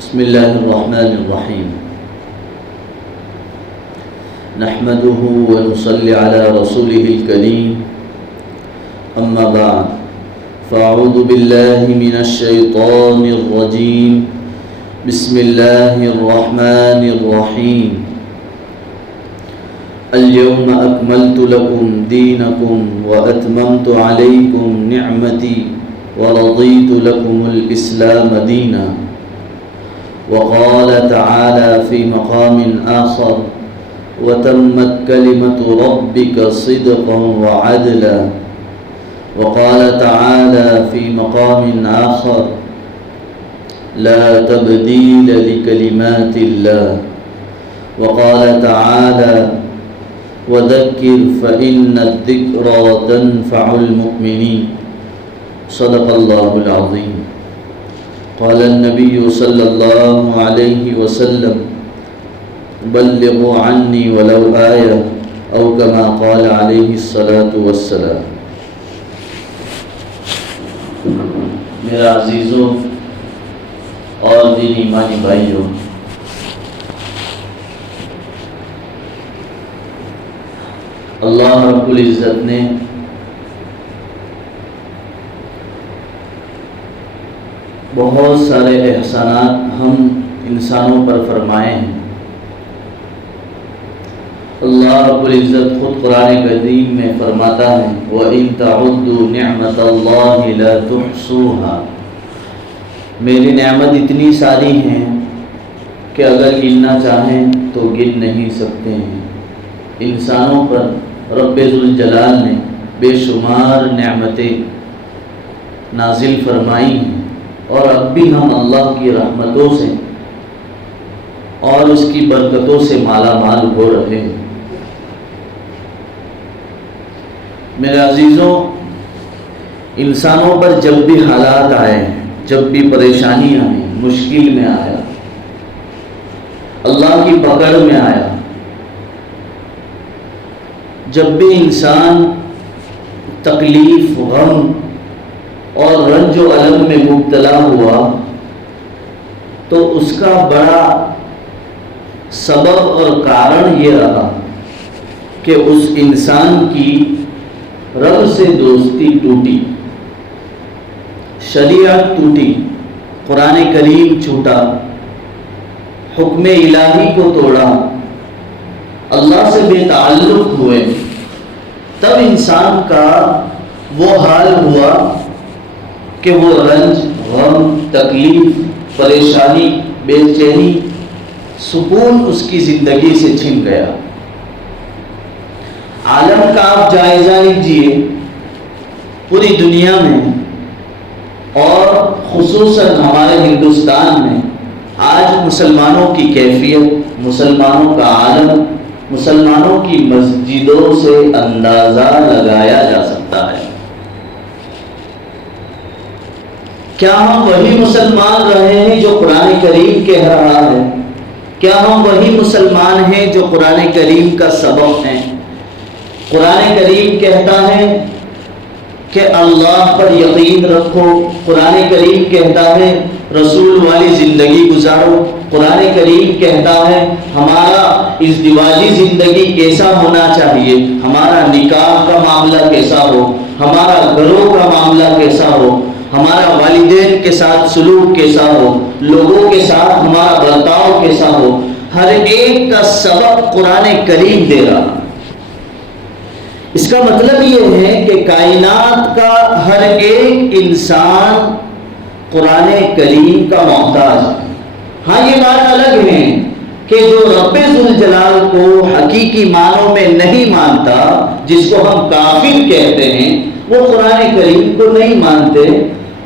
بسم الله الرحمن الرحيم نحمده ونصلي على رسوله الكريم أما بعد فأعوذ بالله من الشيطان الرجيم بسم الله الرحمن الرحيم اليوم أكملت لكم دينكم وأتممت عليكم نعمتي ورضيت لكم الإسلام دينا. وقال تعالى في مقام آخر وتمت كلمة ربك صدقا وعدلا. وقال تعالى في مقام آخر لا تبديل لكلمات الله. وقال تعالى وذكر فإن الذكرى تنفع المؤمنين. صدق الله العظيم. قال النبي صلى الله عليه وسلم بلغوا عني ولو آية أو كما قال عليه الصلاة والسلام. میرا عزیزوں اور دین ایمانی بھائیوں، اللہ رب العزت نے بہت سارے احسانات ہم انسانوں پر فرمائے ہیں۔ اللہ رب العزت خود قرآن کریم میں فرماتا ہے وَإِن تَعُدُّوا نِعْمَةَ اللَّهِ لَا تُحْصُوهَا۔ میری نعمت اتنی ساری ہیں کہ اگر گننا چاہیں تو گن نہیں سکتے ہیں۔ انسانوں پر رب ذوالجلال نے بے شمار نعمتیں نازل فرمائی ہیں، اور اب بھی ہم اللہ کی رحمتوں سے اور اس کی برکتوں سے مالا مال ہو رہے ہیں۔ میرے عزیزوں، انسانوں پر جب بھی حالات آئے، جب بھی پریشانی آئی، مشکل میں آیا، اللہ کی پکڑ میں آیا، جب بھی انسان تکلیف، غم اور رنج و الم میں مبتلا ہوا، تو اس کا بڑا سبب اور کارن یہ رہا کہ اس انسان کی رب سے دوستی ٹوٹی، شریعت ٹوٹی، قرآن کریم چھوٹا، حکم الہی کو توڑا، اللہ سے بے تعلق ہوئے، تب انسان کا وہ حال ہوا کہ وہ رنج، غم، تکلیف، پریشانی، بے چینی، سکون اس کی زندگی سے چھن گیا۔ عالم کا آپ جائزہ لیجیے، پوری دنیا میں اور خصوصاً ہمارے ہندوستان میں آج مسلمانوں کی کیفیت، مسلمانوں کا عالم، مسلمانوں کی مسجدوں سے اندازہ لگایا جا سکتا ہے۔ کیا ہم وہی مسلمان رہے ہیں جو قرآن کریم کہہ رہا ہے؟ کیا ہم وہی مسلمان ہیں جو قرآن کریم کا سبب ہیں؟ قرآن کریم کہتا ہے کہ اللہ پر یقین رکھو، قرآن کریم کہتا ہے رسول والی زندگی گزارو، قرآن کریم کہتا ہے ہمارا ازدواجی زندگی کیسا ہونا چاہیے، ہمارا نکاح کا معاملہ کیسا ہو، ہمارا گھروں کا معاملہ کیسا ہو، ہمارا والدین کے ساتھ سلوک کیسا ہو، لوگوں کے ساتھ ہمارا برتاؤ کیسا ہو، ہر ایک کا سبق قرآن کریم دے رہا۔ اس کا مطلب یہ ہے کہ کائنات کا ہر ایک انسان قرآن کریم کا محتاج ہے۔ ہاں یہ بات الگ ہے کہ جو رب ذوالجلال کو حقیقی معنوں میں نہیں مانتا، جس کو ہم کافر کہتے ہیں، وہ قرآن کریم کو نہیں مانتے۔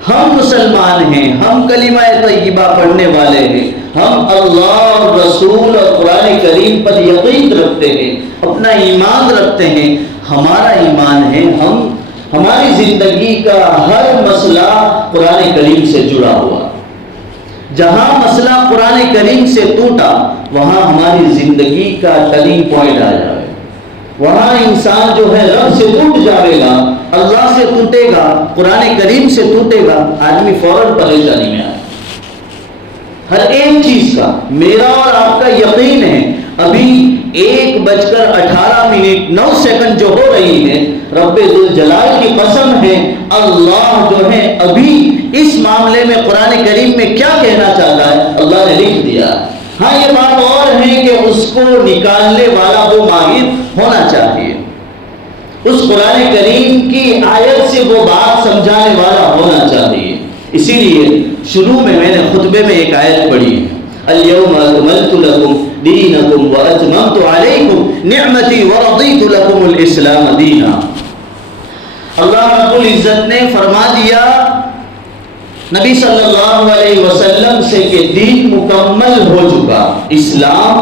ہم مسلمان ہیں، ہم کلمہ طیبہ پڑھنے والے ہیں، ہم اللہ اور رسول اور قرآن کریم پر یقین رکھتے ہیں، اپنا ایمان رکھتے ہیں۔ ہمارا ایمان ہے ہماری زندگی کا ہر مسئلہ قرآن کریم سے جڑا ہوا۔ جہاں مسئلہ قرآن کریم سے ٹوٹا، وہاں ہماری زندگی کا ٹرننگ پوائنٹ آ جائے، وہاں انسان جو ہے رب سے ٹوٹ جائے گا، اللہ سے ٹوٹے گا، قرآن کریم سے ٹوٹے گا، آدمی فوراً پریشانی میں آئے۔ ہر ایک چیز کا میرا اور آپ کا یقین ہے. ابھی 1:18:09 جو ہو رہی ہے، رب ذوالجلال کی قسم ہے، اللہ جو ہے ابھی اس معاملے میں قرآن کریم میں کیا کہنا چاہتا ہے اللہ نے لکھ دیا. ہاں یہ بات اور ہے کہ اس کو نکالنے والا وہ ماہر ہونا چاہیے، اس قرآن کریم کی آیت سے وہ بات سمجھانے والا ہونا چاہیے. اسی لیے شروع میں نے خطبے میں ایک آیت پڑھی، اليوم اکملت لکم دینکم واتممت علیکم نعمتی ورضیت لکم الاسلام دینا. اللہ رب العزت نے فرما دیا نبی صلی اللہ علیہ وسلم سے کہ دین مکمل ہو چکا، اسلام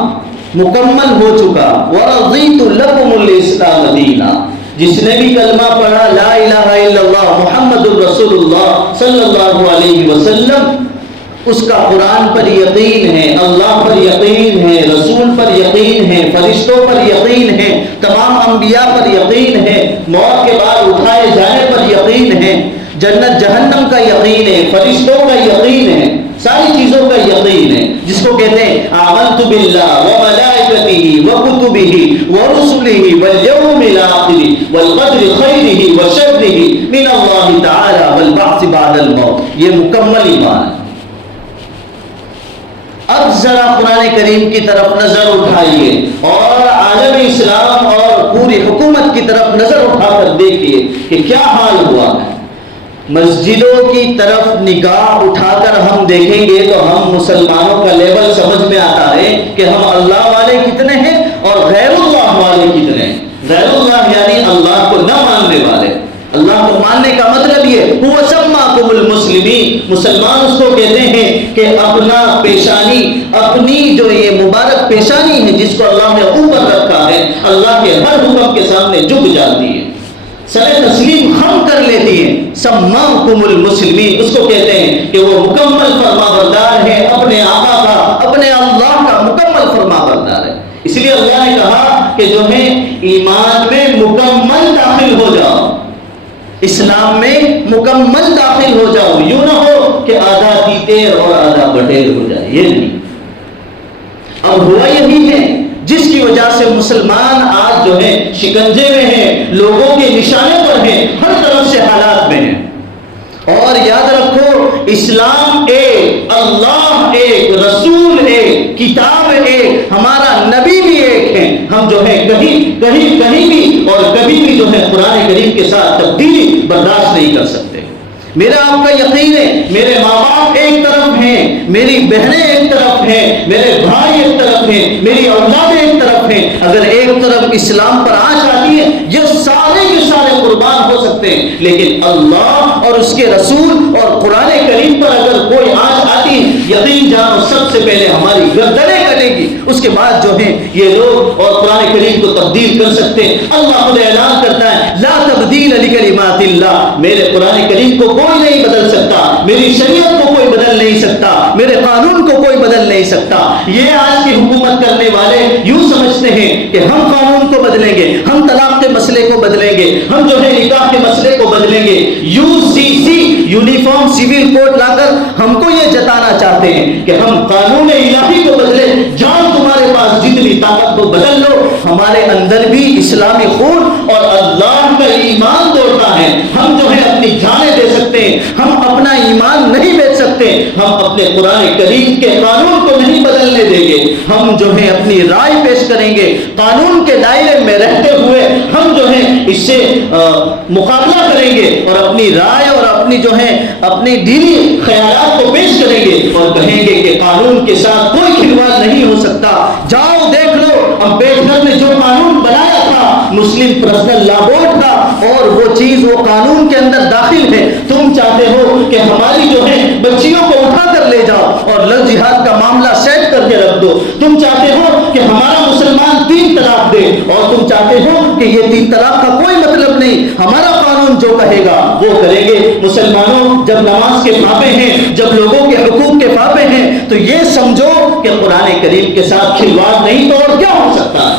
مکمل ہو چکا. ورضیت لکم الاسلام دینا. جس نے بھی کلمہ پڑھا لا الہ الا اللہ محمد الرسول اللہ صلی اللہ علیہ وسلم، اس کا قرآن پر یقین ہے، اللہ پر یقین ہے، رسول پر یقین ہے، فرشتوں پر یقین ہے، تمام انبیاء پر یقین ہے، موت کے بعد اٹھائے جانے پر یقین ہے، جنت جہنم کا یقین ہے، فرشتوں کا یقین ہے، ساری چیزوں کا یقین ہے، جس کو کہتے ہیں آمنت باللہ وملائکتہ وکتبہ ورسلہ والیوم الآخر والقدر خیرہ وشرہ من اللہ تعالی والبعث بعد الموت. یہ مکمل ایمان ہے. اب ذرا قرآن کریم کی طرف نظر اٹھائیے اور عالم اسلام اور پوری حکومت کی طرف نظر اٹھا کر دیکھیے کہ کیا حال ہوا ہے. مسجدوں کی طرف نگاہ اٹھا کر ہم دیکھیں گے تو ہم مسلمانوں کا لیول سمجھ میں آتا ہے کہ ہم اللہ والے کتنے ہیں اور غیر اللہ والے کتنے ہیں. غیر اللہ یعنی اللہ کو نہ ماننے والے. اللہ کو ماننے کا مطلب یہ هو سماکم المسلمین، مسلمان اس کو کہتے ہیں کہ اپنا پیشانی، اپنی جو یہ مبارک پیشانی ہے جس کو اللہ نے اوپر رکھا ہے، اللہ کے ہر حکم کے سامنے جھک جاتی ہے، سر تسلیم خم کر لیتی ہے. سماکم المسلمین اس کو کہتے ہیں کہ وہ مکمل فرما بردار ہے اپنے آقا کا، اپنے اللہ کا مکمل فرما بردار ہے. اس لیے اللہ نے کہا کہ جو ہے ایمان میں مکمل داخل ہو جاؤ، اسلام میں مکمل داخل ہو جاؤ. یوں نہ ہو کہ آدھا تیتر اور آدھا بٹیر ہو جائے، یہ نہیں. اب ہوا یہی ہے جس کی وجہ سے مسلمان آج جو ہے شکنجے میں ہیں، لوگوں کے نشانے پر ہیں، ہر طرف سے حالات میں ہیں. اور یاد رکھو اسلام ایک، اللہ ایک، رسول ایک، کتاب ایک، ہمارا نبی بھی ایک ہے. ہم جو ہے کہیں بھی اور کبھی بھی جو ہے قرآن کریم کے ساتھ تبدیلی برداشت نہیں کر سکتے. میرا آپ کا یقین ہے میرے ماں باپ ایک طرف ہیں، میری بہنیں ایک طرف ہیں، میرے بھائی ایک طرف ہیں، میری اولاد ایک طرف ہیں. اگر ایک طرف اسلام پر آنچ آتی ہے یہ سارے کے سارے قربان ہو سکتے ہیں، لیکن اللہ اور اس کے رسول اور قرآن کریم پر اگر کوئی آنچ آتی ہے یقین جانو سب سے پہلے ہماری گردنیں کٹے گی. اس کے بعد جو ہے یہ لوگ اور قرآن کریم کو تبدیل کر سکتے ہیں. اللہ خود اعلان کرتا ہے لا تبدیل لکلمات اللہ، میرے قرآن کریم کو کوئی نہیں بدل سکتا، میری شریعت کو کوئی بدل نہیں سکتا، میرے قانون کو کوئی بدل نہیں سکتا. یہ آج کی حکومت کرنے والے یوں سمجھتے ہیں کہ ہم قانون کو بدلیں گے، ہم طلاق کے مسئلے کو بدلیں گے، ہم جو ہے نکاح کے مسئلے کو بدلیں گے. UCC یونیفارم سیول کوڈ لا کر ہم کو یہ جتانا چاہتے ہیں کہ ہم قانون الہی کو بدلے. جان تمہارے پاس جتنی طاقت کو بدل لو. ہمارے اندر بھی اسلامی خون اور اللہ کا ایمان دوڑتا ہے. ہم جو ہے اپنی جانیں دے سکتے ہیں، ہم اپنا ایمان نہیں بیچ سکتے، ہم اپنے قرآن کریم کے قانون کو نہیں بدلنے دیں گے. ہم جو ہے اپنی رائے پیش کریں گے، قانون کے دائرے میں رہتے ہوئے ہم جو ہے اس سے مقابلہ کریں گے اور اپنی رائے اور اپنی جو ہے اپنی دینی خیالات کو پیش کریں گے اور کہیں گے کہ قانون کے ساتھ کوئی کھلواڑ نہیں ہو سکتا. جاؤ دیکھ لو امبیڈکر نے جو قانون بنایا تھا مسلم پرسنل لا بورڈ کا، اور وہ چیز وہ قانون کے اندر داخل ہے. تم چاہتے ہو کہ ہماری جو ہے بچیوں کو اٹھا کر لے جاؤ اور لو جہاد کا معاملہ سیٹ کر کے رکھ دو. تم چاہتے ہو کہ ہمارا مسلمان 3 طلاق دے اور تم چاہتے ہو کہ یہ 3 طلاق کا کوئی مطلب نہیں، ہمارا قانون جو کہے گا وہ کریں گے. مسلمانوں جب نماز کے پابے ہیں، جب لوگوں کے حقوق کے پابے ہیں تو یہ سمجھو کہ قرآن کریم کے ساتھ کھلواڑ نہیں تو اور کیا ہو سکتا ہے.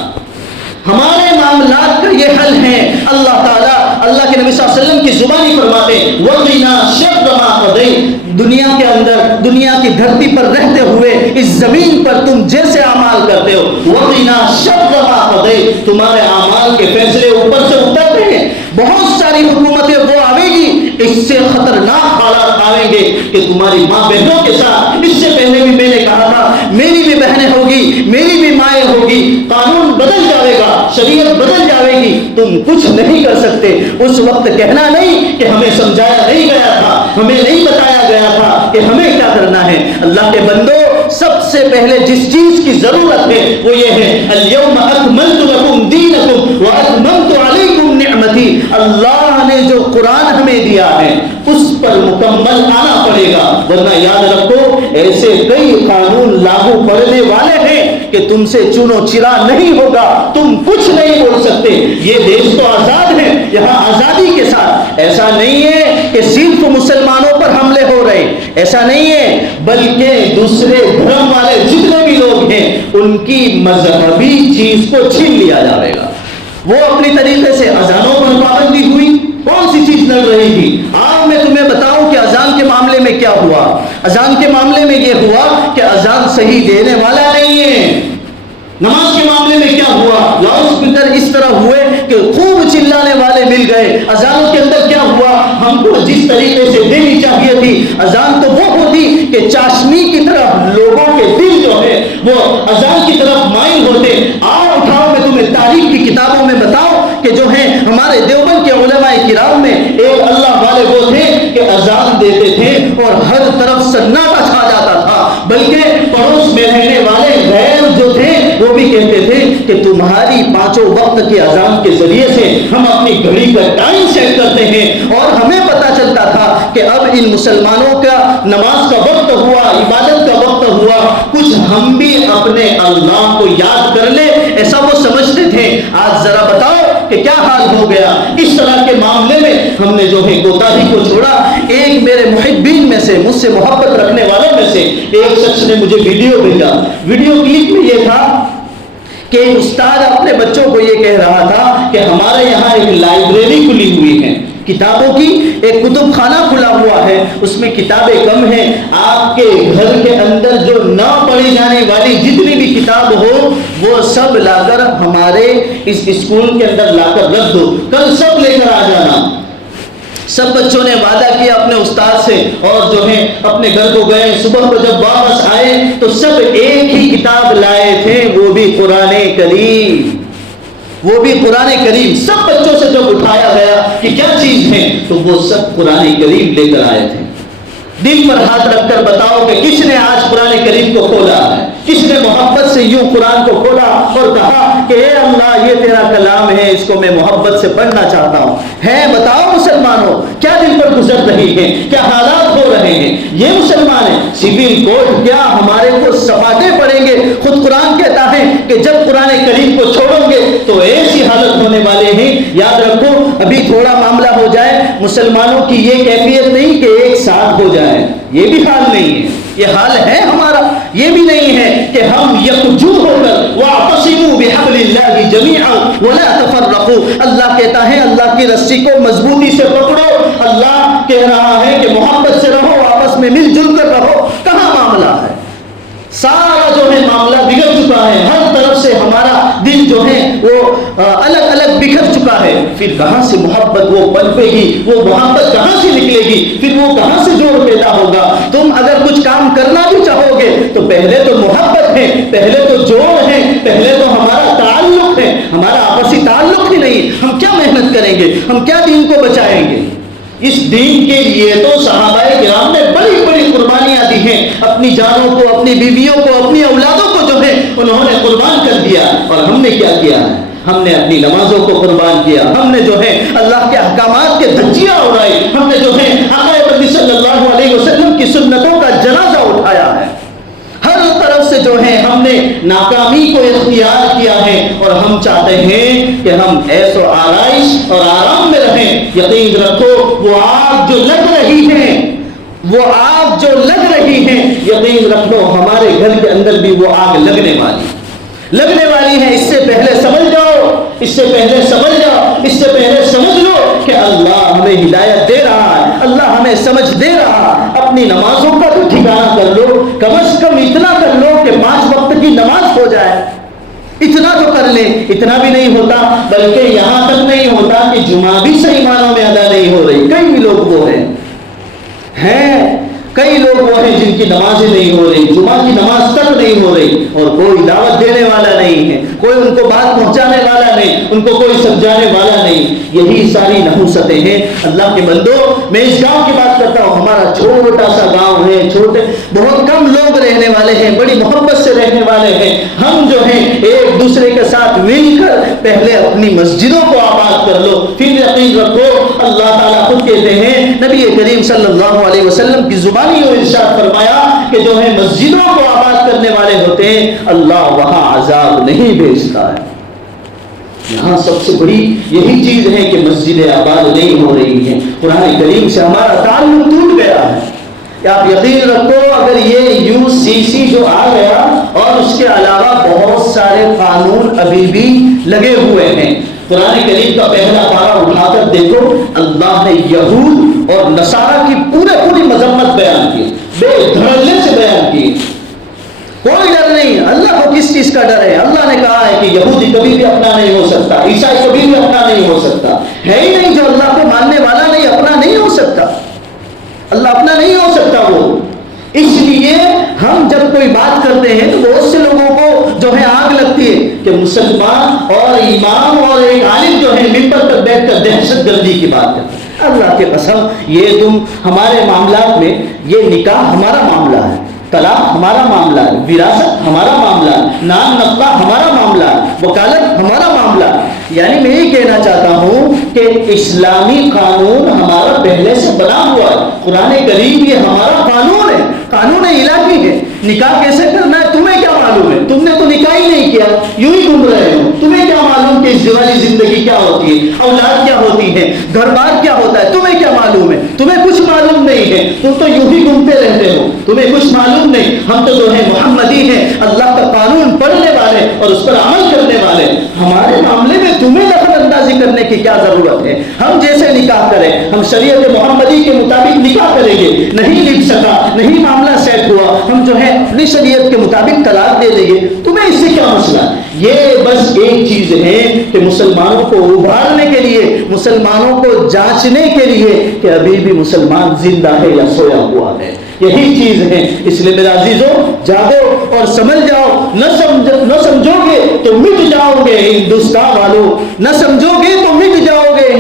ہمارے معاملات معاملات کا یہ حل ہے۔ اللہ تعالیٰ اللہ کے نبی صلی اللہ علیہ وسلم کی زبانی فرماتے وَقِنَا شَرَّ مَا قَضَيْتَ، دنیا کے اندر، دنیا کی دھرتی پر رہتے ہوئے اس زمین پر تم جیسے اعمال کرتے ہو، وَقِنَا شَرَّ مَا قَضَيْتَ، تمہارے اعمال کے فیصلے اوپر سے اترتے ہیں۔ بہت ساری حکومتیں وہ آئیں گی، اس سے خطرناک حالات آئیں گے کہ تمہاری ماں بہنوں کے ساتھ، اس سے پہلے بھی میں نے کہا تھا میری بھی بہنیں ہوگی، میری بھی مائیں ہوگی، قانون بدل جائے گا، شریعت بدل جائے گی، تم کچھ نہیں کر سکتے۔ اس وقت کہنا نہیں کہ ہمیں سمجھایا نہیں گیا تھا، ہمیں نہیں بتایا گیا تھا کہ ہمیں کیا کرنا ہے۔ اللہ کے بندو، سب سے پہلے جس چیز کی ضرورت ہے وہ یہ ہے اليوم اکملت لکم دینکم واتممت علیکم نعمتی، اللہ نے جو قرآن ہمیں دیا ہے اس پر مکمل آنا پڑے گا، ورنہ یاد رکھو ایسے کئی قانون لاگو پڑنے والے ہیں کہ تم سے چنو چرا نہیں ہوگا، تم کچھ نہیں بول سکتے۔ یہ دیش تو آزاد ہے، یہاں آزادی کے ساتھ ایسا نہیں ہے کہ صرف مسلمانوں پر حملے ہو رہے، ایسا نہیں ہے، بلکہ دوسرے دھرم والے جتنے بھی لوگ ہیں ان کی مذہبی چیز کو چھین لیا جائے گا۔ وہ اپنی طریقے سے اذانوں پر پابندی ہوئی، کون سی چیز لگ رہی تھی؟ آج میں تمہیں بتاؤں کہ اذان کے معاملے میں کیا ہوا۔ اذان کے معاملے میں یہ ہوا کہ اذان صحیح دینے والا نہیں ہے۔ نماز کے معاملے میں کیا ہوا؟ لاؤڈ اسپیکر اس طرح ہوئے کہ خوب چلانے والے مل گئے۔ اذانوں کے اندر کیا ہوا؟ ہم کو جس طریقے سے دینی چاہیے تھی اذان تو وہ ہوتی کہ چاشنی کی طرف لوگوں کے دل جو ہے وہ اذان کی طرف مائل ہوتے۔ آؤ اٹھاؤ میں تمہیں تاریخ کی کتابوں میں بتاؤں کہ جو ہیں ہمارے دیوبند کے علماء کرام میں ایک اللہ والے وہ تھے کہ اذان دیتے تھے اور ہر طرف سناٹا چھا جاتا تھا، بلکہ پڑوس میں رہنے والے غیر جو تھے وہ بھی کہتے تھے کہ تمہاری پانچوں وقت کی اذان کے ذریعے سے ہم اپنی گھڑی کا ٹائم سیٹ کرتے ہیں، اور ہمیں پتا چلتا تھا کہ اب ان مسلمانوں کا نماز کا وقت ہوا، عبادت کا وقت ہوا، کچھ ہم بھی اپنے اللہ کو یاد کر لیں، ایسا وہ سمجھتے تھے۔ آج ذرا بتاؤ کہ کیا حال ہو گیا۔ اس طرح کے معاملے میں ہم نے جو ہے کوتاہی کو چھوڑا۔ ایک میرے محبین میں سے، مجھ سے محبت رکھنے والوں میں سے ایک شخص نے مجھے ویڈیو بھیجا۔ ویڈیو کلپ میں یہ تھا کہ ایک استاد اپنے بچوں کو یہ کہہ رہا تھا کہ ہمارے یہاں ایک لائبریری کھلی ہوئی ہے کتابوں کی، ایک کتب خانہ کھلا ہوا ہے، اس میں کتابیں کم ہیں، آپ کے گھر کے اندر جو نہ پڑھی جانے والی جتنی بھی کتاب ہو وہ سب لا کر ہمارے اس اسکول کے اندر لا کر رکھ دو، کل سب لے کر آ جانا۔ سب بچوں نے وعدہ کیا اپنے استاد سے، اور جو ہے اپنے گھر کو گئے۔ صبح کو جب واپس آئے تو سب ایک ہی کتاب لائے تھے، وہ بھی قرآن کریم، وہ بھی قرآن کریم۔ سب بچوں سے جب اٹھایا گیا کہ کیا چیز ہے تو وہ سب قرآن کریم لے کر آئے تھے۔ دل پر ہاتھ رکھ کر بتاؤ کہ کس نے آج قرآن کریم کو کھولا ہے؟ کس نے محبت سے یوں قرآن کو کھولا اور کہا کہ اے اللہ یہ تیرا کلام ہے، اس کو میں محبت سے پڑھنا چاہتا ہوں؟ ہے بتاؤ مسلمانوں، کیا دل پر گزر رہی ہے، کیا حالات ہو رہے ہیں؟ یہ مسلمان ہیں۔ سول کوڈ کیا ہمارے کو سپاٹے پڑیں گے؟ خود قرآن کہتا ہے کہ جب قرآن کریم کو چھوڑو گے تو ایسی حالت ہونے والے ہیں۔ یاد رکھو ابھی تھوڑا معاملہ ہو جائے، مسلمانوں کی یہ کیفیت نہیں کہ ایک ساتھ ہو جائے، یہ بھی حال نہیں ہے، یہ حال ہے ہمارا۔ یہ بھی نہیں ہے کہ ہم یکجو ہو کر واعتصموا بحبل اللہ جمیعا ولا تفرقوا، اللہ کہتا ہے اللہ کی رسی کو مضبوطی سے پکڑو، اللہ کہہ رہا ہے کہ محبت سے رہو، آپس میں مل جل کر رہو۔ کہاں معاملہ ہے؟ سارا جو ہے معاملہ بگڑ چکا ہے، ہر طرف سے ہمارا دل جو ہے وہ الگ الگ بکھر چکا ہے۔ پھر کہاں سے محبت وہ پنپے گی، وہ محبت کہاں سے نکلے گی، پھر وہ کہاں سے جوڑ پیدا ہوگا؟ تم اگر کچھ کام کرنا بھی چاہو گے تو پہلے تو محبت ہے، پہلے تو جوڑ ہے، پہلے تو ہمارا تعلق ہے، ہمارا آپسی تعلق ہی نہیں، ہم کیا محنت کریں گے، ہم کیا دین کو بچائیں گے؟ اس دین کے لیے تو صحابہ کرام نے بڑی بڑی قربانیاں دی ہیں، اپنی جانوں کو، اپنی بیویوں کو، اپنی اولادوں کو جو ہے انہوں نے قربان کر دیا۔ اور ہم نے کیا کیا ہے؟ ہم نے اپنی نمازوں کو قربان کیا، ہم نے جو ہے اللہ کے احکامات کے دھجیاں اڑائی، ہم نے جو ہے آقا مدنی صلی اللہ علیہ وسلم کی سنتوں کا جنازہ اٹھایا ہے۔ ہر طرف سے جو ہے ہم نے ناکامی کو اختیار کیا ہے، اور ہم چاہتے ہیں کہ ہم ایش و آرائش اور آرام میں رہیں۔ یقین رکھو وہ آگ جو لگ رہی ہے، وہ آگ جو لگ رہی ہے، یقین رکھ لو ہمارے گھر کے اندر بھی وہ آگ لگنے والی ہے۔ اس سے پہلے سمجھ جاؤ، اس سے پہلے سمجھ جاؤ، اس سے پہلے سمجھ لو کہ اللہ ہمیں ہدایت دے رہا ہے، اللہ ہمیں سمجھ دے رہا ہے۔ اپنی نمازوں کا تو ٹھکانہ کر لو، کم از کم اتنا کر لو کہ 5 وقت کی نماز ہو جائے، اتنا تو کر لیں۔ اتنا بھی نہیں ہوتا، بلکہ یہاں تک نہیں ہوتا کہ جمعہ بھی صحیح معنوں میں ادا نہیں ہو رہی۔ کئی لوگ وہ ہیں کئی لوگ وہ ہیں جن کی نمازیں نہیں ہو رہی، جمعہ کی نماز تک نہیں ہو رہی، اور کوئی دعوت دینے والا نہیں ہے، کوئی ان کو بات پہنچانے والا نہیں، ان کو کوئی سمجھانے والا نہیں۔ یہی ساری نحوستیں ہیں۔ اللہ کے بندو، میں اس گاؤں کی بات کرتا ہوں، ہمارا چھوٹا سا گاؤں ہے، بہت کم لوگ رہنے والے ہیں، بڑی محبت سے رہنے والے ہیں۔ ہم جو ہیں ایک دوسرے کے ساتھ مل کر پہلے اپنی مسجدوں کو آباد کر لو، پھر یقین رکھو اللہ تعالیٰ خود کہتے ہیں، نبی کریم صلی اللہ علیہ وسلم کی زبانی ارشاد فرمایا کہ جو ہے مسجدوں کو آباد کرنے والے ہوتے ہیں، اللہ وہاں عذاب نہیں بھیجتا ہے۔ یہاں سب سے بڑی یہی چیز ہے کہ مسجدیں آباد نہیں ہو رہی ہیں، قرآن کریم سے ہمارا تعلق ٹوٹ گیا ہے۔ آپ یقین رکھو، اگر یہ UCC جو آ گیا اور اس کے علاوہ بہت سارے قانون ابھی بھی لگے ہوئے ہیں، قرآن کریم کا پہلا پارہ اٹھا کر دیکھو، اللہ نے یہود اور نصارہ کی پوری مذمت بیان کی، بے دھڑلے سے بیان کی۔ کوئی ڈر نہیں، اللہ کو کس چیز کا ڈر ہے؟ اللہ نے کہا ہے کہ یہودی کبھی بھی اپنا نہیں ہو سکتا، عیسائی کبھی بھی اپنا نہیں ہو سکتا، ہے ہی نہیں جو اللہ کو ماننے والا نہیں، اپنا نہیں ہو سکتا، اللہ اپنا نہیں ہو سکتا وہ۔ اس لیے ہم جب کوئی بات کرتے ہیں تو بہت سے لوگوں کو جو ہے آگ لگتی ہے کہ مسلمان اور امام اور ایک عالم جو ہے ممبر پر بیٹھ کر دہشت گردی کی بات کرتے ہیں۔ اللہ کے قسم، یہ تم ہمارے معاملات میں، یہ نکاح ہمارا معاملہ ہے، طلاق ہمارا معاملہ ہے، وراثت ہمارا معاملہ ہے، نام نقطہ ہمارا معاملہ ہے، وکالت ہمارا معاملہ ہے۔ یعنی میں یہ کہنا چاہتا ہوں کہ اسلامی قانون ہمارا پہلے سے بنا ہوا ہے، قرآن کریم یہ ہمارا قانون ہے، قانون الہی ہے۔ نکاح کیسے کرنا ہے تمہیں کیا معلوم ہے؟ تم نے تو نکاح ہی نہیں کیا، یوں ہی گھوم رہے ہو، تمہیں کیا معلوم کہ اس والی زندگی کیا ہوتی ہے، اولاد کیا ہوتی ہے، گھر بار کیا ہوتا ہے، تمہیں کیا معلوم ہے؟ تمہیں کچھ معلوم نہیں ہے، تم تو یوں ہی گھومتے رہتے ہو، تمہیں کچھ معلوم نہیں۔ ہم تو جو ہے محمدی ہیں، اللہ کا قانون پڑھنے والے اور اس پر عمل کرنے والے۔ ہمارے معاملے میں تمہیں دخل اندازی کرنے کی کیا ضرورت ہے؟ ہم جیسے نکاح کریں، ہم شریعت محمدی کے مطابق نکاح کریں گے، نہیں لکھ سکا، نہیں معاملہ سیٹ ہوا، ہم جو ہے اپنی شریعت کے مطابق طلاق دے دیں گے، تمہیں اس سے کیا مسئلہ؟ یہ بس ایک چیز ہے کہ مسلمانوں کو ابھارنے کے لیے، مسلمانوں کو جانچنے کے لیے کہ ابھی بھی مسلمان زندہ ہے یا سویا ہوا ہے، یہی چیز ہے۔ اس لیے میرے عزیزوں، جاگو اور سمجھ جاؤ، نہ سمجھو گے تو مٹ جاؤ گے ہندوستان والوں، نہ سمجھو گے تو مٹ جاؤ گے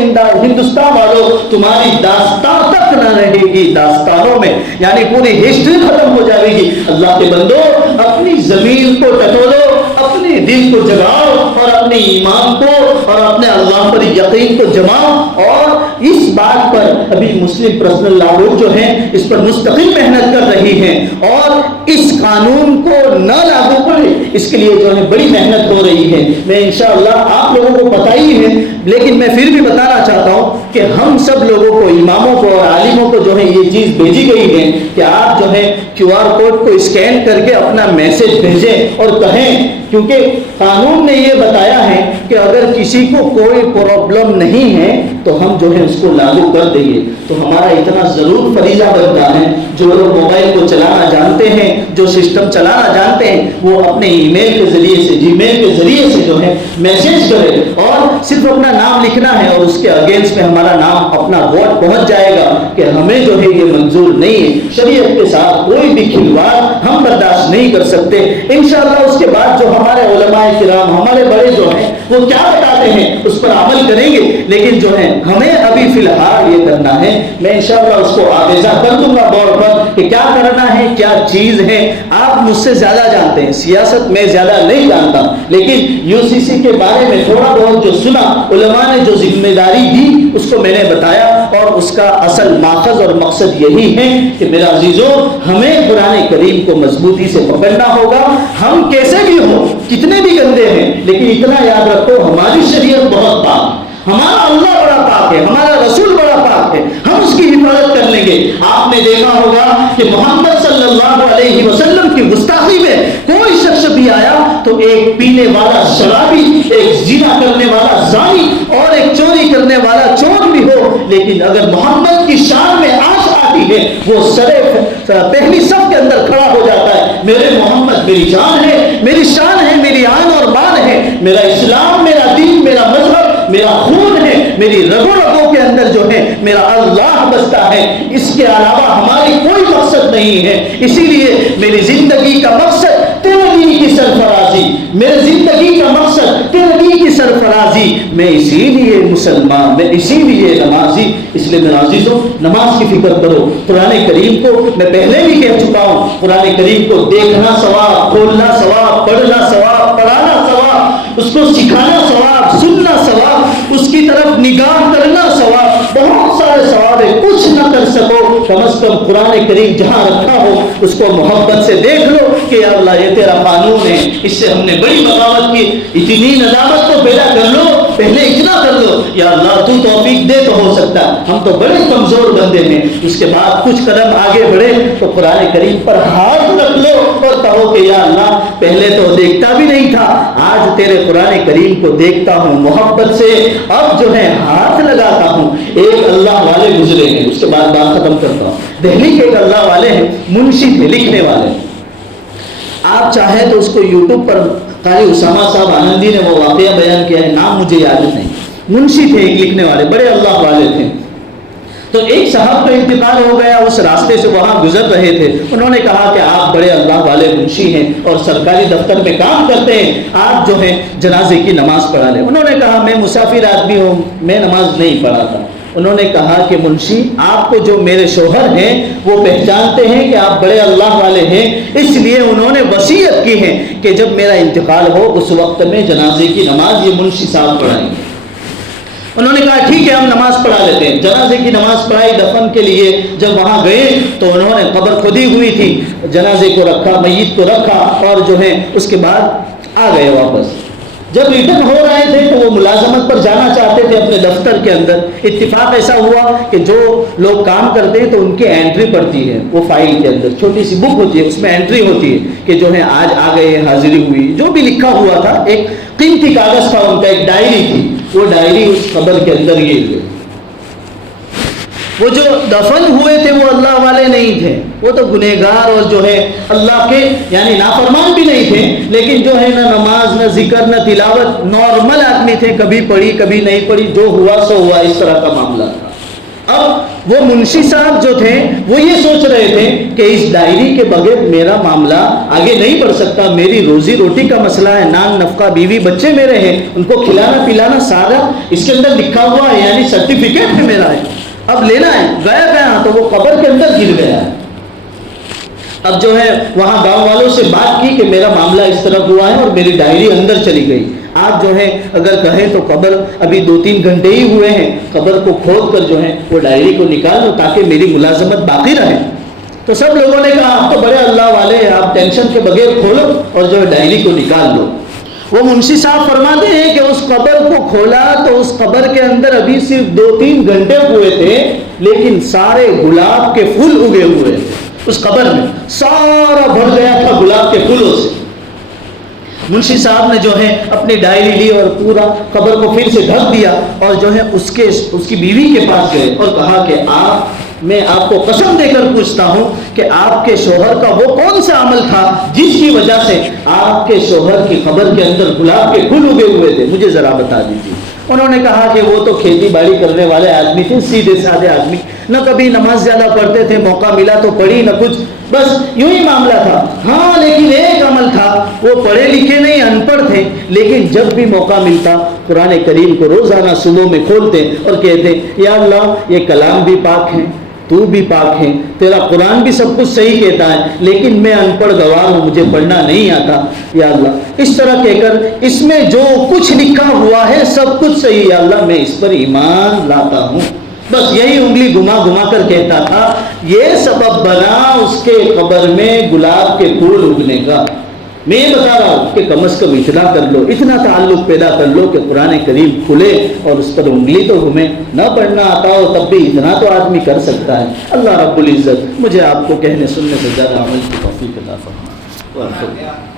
ہندوستان والوں، تمہاری داستان تک نہ رہے گی داستانوں میں، یعنی پوری ہسٹری ختم ہو جائے گی۔ اللہ کے بندو، اپنی ضمیر کو ٹٹولو، اپنے دل کو جگاؤ اور اپنے ایمان کو اور اپنے اللہ پر یقین کو جماؤ، اور اس بات پر ابھی مسلم پرسنل لا بورڈ جو ہے اس پر مستقل محنت کر رہی ہے، اور اس قانون کو نہ لاگو کرے اس کے لیے جو ہے بڑی محنت ہو رہی ہے۔ میں انشاءاللہ آپ لوگوں کو پتہ ہی ہے، لیکن میں پھر بھی بتانا چاہتا ہوں کہ ہم سب لوگوں کو، اماموں کو اور عالموں کو جو ہے یہ چیز بھیجی گئی ہے کہ آپ جو ہے QR کوڈ کو اسکین کر کے اپنا میسج بھیجیں اور کہیں، کیونکہ قانون نے یہ بتایا ہے کہ اگر کسی کو کوئی پرابلم نہیں ہے تو ہم جو ہے اس کو لاگو کر دیں گے۔ تو ہمارا اتنا ضرور فریضہ بنتا ہے، جو لوگ موبائل کو چلانا جانتے ہیں، جو سسٹم چلانا جانتے ہیں، وہ اپنے ای میل کے ذریعے سے، جی میل کے ذریعے سے جو ہے میسج کرے، اور صرف اپنا نام لکھنا ہے اور اس کے اگینسٹ میں ہمارا نام، اپنا ووٹ پہنچ جائے گا کہ ہمیں جو ہے یہ منظور نہیں ہے، شریعت کے ساتھ کوئی بھی کھلواڑ ہم برداشت نہیں کر سکتے۔ انشاءاللہ اس کے بعد جو ہمارے علماء کرام، ہمارے بڑے جو ہیں وہ کیا بتاتے ہیں اس پر عمل کریں گے، لیکن جو ہے ہمیں ابھی فی الحال یہ کرنا ہے۔ میں انشاءاللہ اس کو آویزہ کر دوں گا بور پر کہ کیا کرنا ہے، کیا چیز ہے۔ آپ مجھ سے زیادہ جانتے ہیں، سیاست میں زیادہ نہیں جانتا، لیکن UCC کے بارے میں تھوڑا بہت جو سنا، علماء نے جو ذمہ داری دی اس کو میں نے بتایا، اور اس کا اصل ماخذ اور مقصد یہی ہے کہ میرا عزیزوں، ہمیں قرآن کریم کو مضبوطی سے پکڑنا ہوگا۔ ہم کیسے بھی ہوں، کتنے بھی گندے ہیں، لیکن اتنا یاد رکھو ہماری شریعت بہت پاک، ہمارا اللہ بڑا پاک ہے، ہمارا رسول بڑا پاک ہے، ہم اس کی حفاظت کر لیں گے۔ آپ نے دیکھا ہوگا کہ محمد صلی اللہ علیہ وسلم کی گستاخی میں کوئی شخص بھی آیا تو ایک پینے والا شرابی، ایک زنا کرنے والا زانی اور ایک چوری کرنے والا چور بھی ہو، لیکن اگر محمد کی شان میں آنچ آتی ہے وہ پہلی صف کے اندر کھڑا ہو جاتا ہے، میرے محمد میری جان ہے، میری شان ہے، میری آن اور مان ہے، میرا اسلام، میرا دین، میرا مذہب، میرا خون ہے، میری رگوں رگوں کے اندر جو ہے میرا اللہ بستا ہے، اس کے علاوہ ہماری کوئی مقصد نہیں ہے۔ اسی لیے میری زندگی کا مقصد تیرے دین کی سرفرازی، میرے زندگی کا مقصد تیرے دین کی سرفرازی، میں اسی لیے مسلمان، میں اسی لیے نمازی۔ اس لیے میرے عزیزوں نماز کی فکر کرو۔ قرآن کریم کو میں پہلے بھی کہہ چکا ہوں، قرآن کریم کو دیکھنا ثواب، کھولنا ثواب، پڑھنا ثواب، پڑھانا ثواب، اس کو سکھانا ثواب، سننا ثواب، اس کی طرف نگاہ کرنا ثواب، بہت سارے ثواب ہے۔ کچھ نہ کر سکو، کم از کم قرآن کریم جہاں رکھا ہو اس کو محبت سے دیکھ لو کہ یا اللہ یہ تیرا قانون ہے، اس سے ہم نے بڑی بغاوت کی، اتنی ندامت کو پیدا کر لو، پہلے اتنا کر لو، یا اللہ تو توفیق دے تو ہو سکتا ہے، ہم تو بڑے کمزور بندے ہیں۔ اس کے بعد کچھ قدم آگے بڑھے تو قرآن کریم پر ہاتھ رکھ لو اور کہو کہ یا اللہ پہلے تو دیکھتا بھی نہیں تھا، آج تیرے قرآن کریم کو دیکھتا ہوں محبت سے، اب جو ہے ہاتھ لگاتا ہوں۔ ایک اللہ والے گزرے ہیں، اس کے بعد بات ختم کرتا ہوں۔ دہلی کے ایک اللہ والے ہیں، منشی تھے، لکھنے والے، آپ چاہے تو اس کو یوٹیوب پر قاری اسامہ صاحب آنندی نے وہ واقعہ بیان کیا ہے، نام مجھے یاد نہیں، منشی تھے، ایک لکھنے والے، بڑے اللہ والے تھے۔ تو ایک صاحب کا انتقال ہو گیا، اس راستے سے وہاں گزر رہے تھے، انہوں نے کہا کہ آپ بڑے اللہ والے منشی ہیں اور سرکاری دفتر میں کام کرتے ہیں، آپ جو ہے جنازے کی نماز پڑھا لیں۔ انہوں نے کہا میں مسافر آدمی ہوں، میں نماز نہیں پڑھاتا۔ انہوں نے کہا کہ منشی آپ کو جو میرے شوہر ہیں وہ پہچانتے ہیں کہ آپ بڑے اللہ والے ہیں، اس لیے انہوں نے وصیت کی ہے کہ جب میرا انتقال ہو اس وقت میں جنازے کی نماز یہ منشی صاحب پڑھائیں گے۔ انہوں نے کہا ٹھیک ہے ہم نماز پڑھا لیتے ہیں۔ جنازے کی نماز پڑھائی، دفن کے لیے جب وہاں گئے تو انہوں نے قبر کھودی ہوئی تھی، جنازے کو رکھا، میت کو رکھا اور جو ہے اس کے بعد آ گئے واپس۔ جب ریٹرن ہو رہے تھے تو وہ ملازمت پر جانا چاہتے تھے اپنے دفتر کے اندر، اتفاق ایسا ہوا کہ جو لوگ کام کرتے ہیں تو ان کی انٹری پڑتی ہے، وہ فائل کے اندر چھوٹی سی بک ہوتی ہے، اس میں انٹری ہوتی ہے کہ جو ہے آج آ گئے، حاضری ہوئی، جو بھی لکھا ہوا تھا، ایک قیمتی کاغذ تھا ان کا، ایک ڈائری تھی، وہ ڈائری اس قبر کے اندر گر گئی۔ وہ جو دفن ہوئے تھے وہ اللہ والے نہیں تھے، وہ تو گنہگار اور جو ہے اللہ کے یعنی نافرمان بھی نہیں تھے، لیکن جو ہے نہ نماز نہ ذکر نہ تلاوت، نارمل آدمی تھے، کبھی پڑھی کبھی نہیں پڑھی، جو ہوا سو ہوا، اس طرح کا معاملہ تھا۔ اب وہ منشی صاحب جو تھے وہ یہ سوچ رہے تھے کہ اس ڈائری کے بغیر میرا معاملہ آگے نہیں بڑھ سکتا، میری روزی روٹی کا مسئلہ ہے، نان نفقہ، بیوی بچے میرے ہیں، ان کو کھلانا پلانا سارا اس کے اندر لکھا ہوا ہے، یعنی سرٹیفکیٹ ہے میرا ہے، اب لینا ہے، گیا تو وہ قبر کے اندر گر گیا۔ اب جو ہے وہاں گاؤں والوں سے بات کی کہ میرا معاملہ اس طرح ہوا ہے اور میری ڈائری اندر چلی گئی، آپ جو ہے اگر کہیں تو قبر ابھی 2-3 گھنٹے ہی ہوئے ہیں، قبر کو کھود کر جو ہے وہ ڈائری کو نکال لو تاکہ میری ملازمت باقی رہے۔ تو سب لوگوں نے کہا آپ تو بڑے اللہ والے ہیں، آپ ٹینشن کے بغیر کھولو اور جو ہے ڈائری کو نکال لو۔ وہ منشی صاحب فرماتے ہیں کہ اس قبر کو کھولا تو اس قبر کے اندر ابھی صرف 2-3 گھنٹے ہوئے تھے، لیکن سارے گلاب کے پھول اگے ہوئے تھے، اس قبر میں سارا بھر گیا تھا گلاب کے پھولوں سے۔ منشی صاحب نے جو ہے اپنی ڈائری لی اور پورا قبر کو پھر سے ڈھک دیا اور جو ہے اس کی بیوی کے پاس گئے اور کہا کہ میں آپ کو قسم دے کر پوچھتا ہوں کہ آپ کے شوہر کا وہ کون سا عمل تھا جس کی وجہ سے آپ کے شوہر کی قبر کے اندر گلاب کے پھول اگے ہوئے تھے، مجھے ذرا بتا دیجیے۔ انہوں نے کہا کہ وہ تو کھیتی باڑی کرنے والے آدمی تھے، سیدھے سادے آدمی، نہ کبھی نماز زیادہ پڑھتے تھے، موقع ملا تو پڑھی، نہ کچھ، بس یوں ہی معاملہ تھا۔ ہاں لیکن ایک عمل تھا، وہ پڑھے لکھے نہیں، ان پڑھ تھے، لیکن جب بھی موقع ملتا قرآن کریم کو روزانہ صبح میں کھولتے اور کہتے یا اللہ یہ کلام بھی پاک ہے، تو بھی پاک ہے، تیرا قرآن بھی سب کچھ صحیح کہتا ہے، لیکن میں ان پڑھ گوار ہوں، مجھے پڑھنا نہیں آتا، یا اللہ اس طرح کہہ کر اس میں جو کچھ لکھا ہوا ہے سب کچھ صحیح، یا اللہ میں اس پر ایمان لاتا ہوں، بس یہی انگلی گھما گھما کر کہتا تھا۔ یہ سبب بنا اس کے قبر میں گلاب کے پھول اگنے کا۔ میں یہ بتا رہا ہوں کہ کم از کم اتنا کر لو، اتنا تعلق پیدا کر لو کہ قرآن کریم کھلے اور اس پر انگلی تو گھومے، نہ پڑھنا آتا ہو تب بھی اتنا تو آدمی کر سکتا ہے۔ اللہ رب العزت مجھے آپ کو کہنے سننے سے زیادہ عمل کی توفیق عطا فرمائے۔